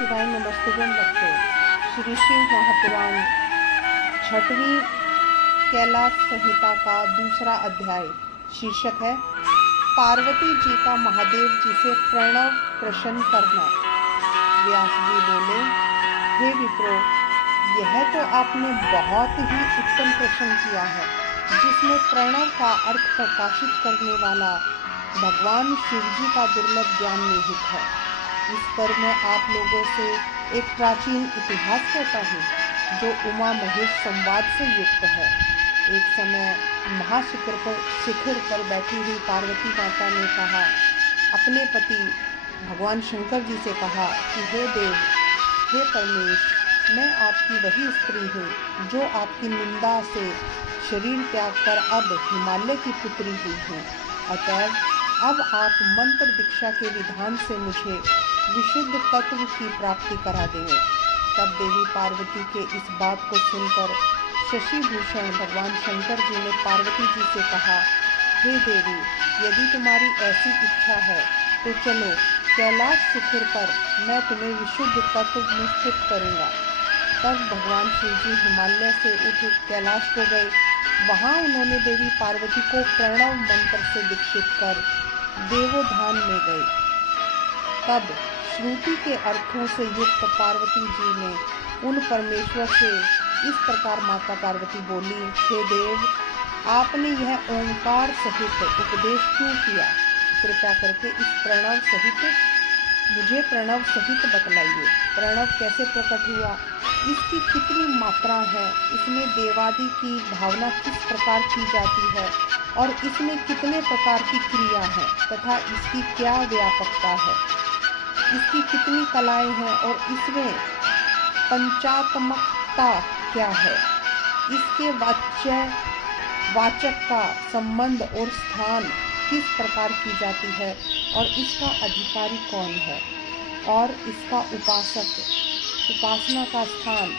शिवाय नमस्तुभ्यं भक्तों। श्री शिव महापुराण छठवीं कैलाश संहिता का दूसरा अध्याय। शीर्षक है पार्वती जी का महादेव जी से प्रणव प्रश्न करना। व्यास जी बोले, हे विप्रो, यह तो आपने बहुत ही उत्तम प्रश्न किया है, जिसमें प्रणव का अर्थ प्रकाशित करने वाला भगवान शिव जी का दुर्लभ ज्ञान निहित है। इस पर मैं आप लोगों से एक प्राचीन इतिहास कहता हूँ, जो उमा महेश संवाद से युक्त है। एक समय महाशिखर पर बैठी हुई पार्वती माता ने कहा, अपने पति भगवान शंकर जी से कहा कि हे देव, हे परमेश, मैं आपकी वही स्त्री हूँ जो आपकी निंदा से शरीर त्याग कर अब हिमालय की पुत्री हुई हूँ। अतएव अब आप मंत्र दीक्षा के विधान से मुझे विशुद्ध तत्व की प्राप्ति करा देंगे। तब देवी पार्वती के इस बात को सुनकर शशिभूषण भगवान शंकर जी ने पार्वती जी से कहा, हे देवी, यदि तुम्हारी ऐसी इच्छा है तो चलो कैलाश शिखर पर मैं तुम्हें विशुद्ध तत्व में स्थित करूँगा। तब भगवान शिव जी हिमालय से उठ कैलाश को गए। वहाँ उन्होंने देवी पार्वती को प्रणव मंत्र से दीक्षित कर देवोधान में गए। तब श्रुति के अर्थों से युक्त पार्वती जी ने उन परमेश्वर से इस प्रकार माता पार्वती बोली, हे देव, आपने यह ओंकार सहित उपदेश क्यों किया? कृपया करके इस प्रणव सहित मुझे प्रणव सहित बतलाइए। प्रणव कैसे प्रकट हुआ, इसकी कितनी मात्रा है, इसमें देवादि की भावना किस प्रकार की जाती है और इसमें कितने प्रकार की क्रिया है तथा इसकी क्या व्यापकता है, इसकी कितनी कलाएं हैं और इसमें पंचात्मकता क्या है, इसके वाचक का संबंध और स्थान किस प्रकार की जाती है और इसका अधिकारी कौन है और इसका उपासक, उपासना का स्थान,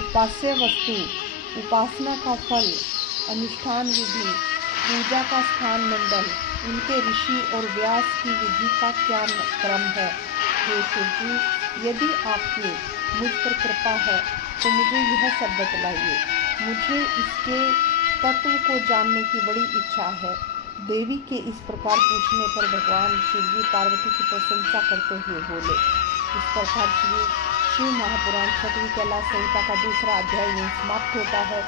उपास्य वस्तु, उपासना का फल, अनुष्ठान विधि, पूजा का स्थान मंडल, उनके ऋषि और व्यास की विधि का क्या क्रम है। हे शिव जी, यदि आपकी मुझ पर कृपा है तो मुझे यह सब बतलाइए। मुझे इसके तत्व को जानने की बड़ी इच्छा है। देवी के इस प्रकार पूछने पर भगवान शिव जी पार्वती की प्रशंसा करते हुए बोले। इस प्रकार श्री शिव महापुराण छठवीं कैलाश संहिता का दूसरा अध्याय समाप्त होता है।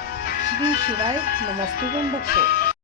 श्री शिवाय नमस्तुभ्यं भक्तों।